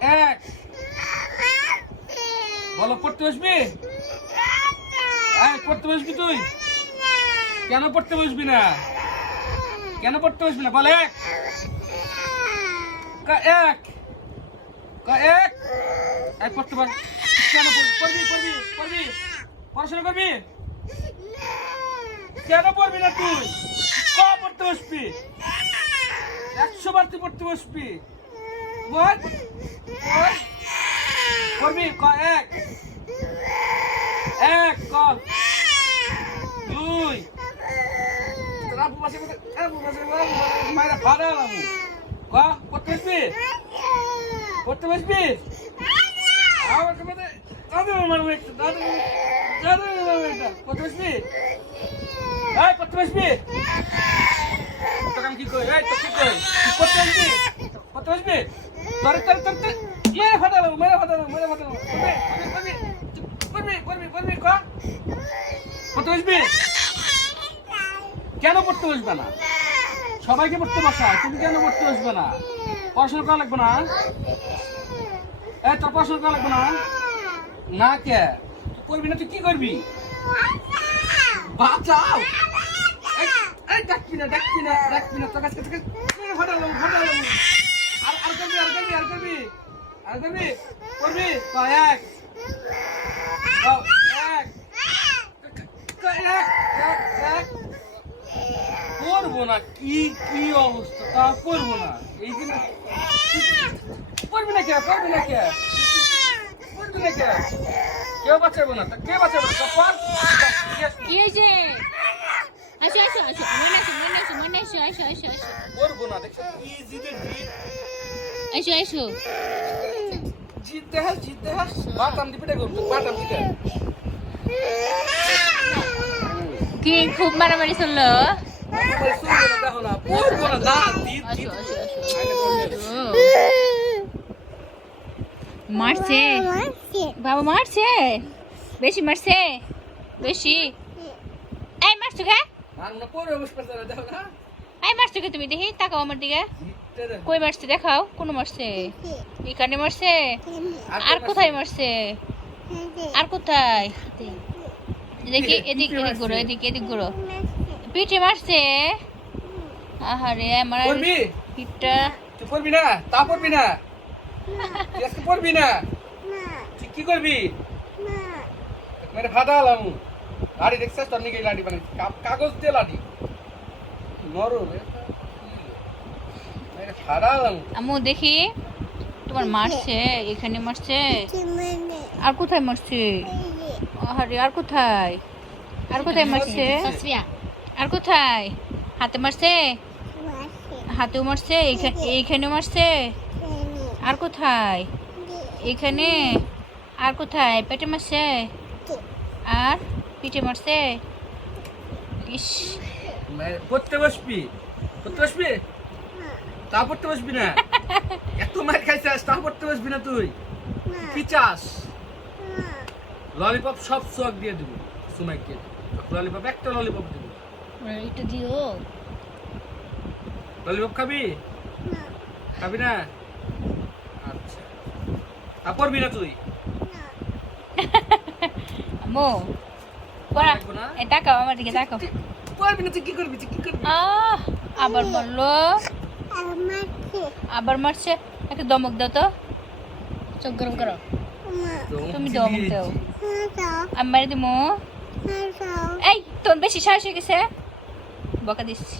এক বলো পড়তে বসবি পড়তে বসবি তুই কেন পড়তে বসবি না কেন পড়তে বসবি না বল এক এক এক এক পড়তে পার কেন পড়বি পড়বি পড়বি পড়াশোনা করবি কেন পড়বি না তুই ক পড়তে বসবি 100 বার তুই পড়তে বসবি বল পড়বি ক এক এক ক দুই রাবু বসে মায়েরা ভাড়া রাবু ক পড়তে বসবি পড়তে বসবি আমার কাছে দাদু মারবো একটু দাদু দাদু এটা পড়তে বসবি পড়তে বসবি তোকে কি কই তো কি কই পড়তে বসবি পড়তে বসবি তোরে তোরে তোরে মেরে ফাটালো করবি ক পড়তে বসবি কেন পড়তে বসবে না সবাইকে পড়তে বসায় তুমি কেন পড়তে বসবে না পড়াশোনা করা লাগবে না তোর পড়াশোনা করা লাগবে না না কে তুই করবি না তুই কি করবি বাঁচাও ডাকবি না তোর কাছে ফাটালো আর করবি করবি এক করবো না কি কি অবস্থা তা করবো না এই দিন করবি না কে কেউ বাঁচাবো না কে বাঁচাবো কি হয়েছে মনে আসো করবো না দেখছো কি জিতে আসো জিতে বাটাম দিপিটা করবো বাটাম দিতে কি খুব মারামারি চললো দেখো না করবো না দা মারছে বাবা মারছে বেশি মারছে বেশি এই মারছো কে এই মারছো কে তুমি দেখি তাকাও আমার দিকে কই মারছে দেখাও কোন মারছে এখানে মারছে আর কোথায় মারছে আর কোথায় দেখি এদিক ঘুরো পিঠে মারছে আহারে আমার পিঠটা তুই পড়বি না তা পড়বি না আজকে পড়বি না তুই কি করবি মেরে ফাটালাম লাড়ি দেখছিস তোর নিকে লাড়ি বানাই কাগজ দিয়ে লাড়ি নরম মেরে ফাটালাম আম্মু দেখি তোমার মারছে এখানে মারছে আর কোথায় মারছে আহারে আর কোথায় মারছে আর কোথায় হাতে মারছে হাতেও মারছে এইখানেও মারছে আর কোথায় এখানে আর কোথায় পেটে মারছে আর পিঠে মারছে ইস পড়তে বসবি তা পড়তে বসবি না এত মার খাইছিস তা পড়তে বসবি না তুই কি চাস ললিপপ সব সোয়াক দিয়ে দিব সুমাইকে ললিপপ একটা ললিপপ দিব এটা দিও ললিপপ খাবি না আচ্ছা তা পড়বি না তুই আম্মু পড়া তাকাও আমার দিকে তাকাও পড়বি না তুই কি করবি আবার বললো আবার মারছে একটা দমক দাও তো চোখ গরম করো তুমি দমক দাও আমি মারি দিমু এই তোর বেশি সাহস হয়ে গেছে বকা দিচ্ছি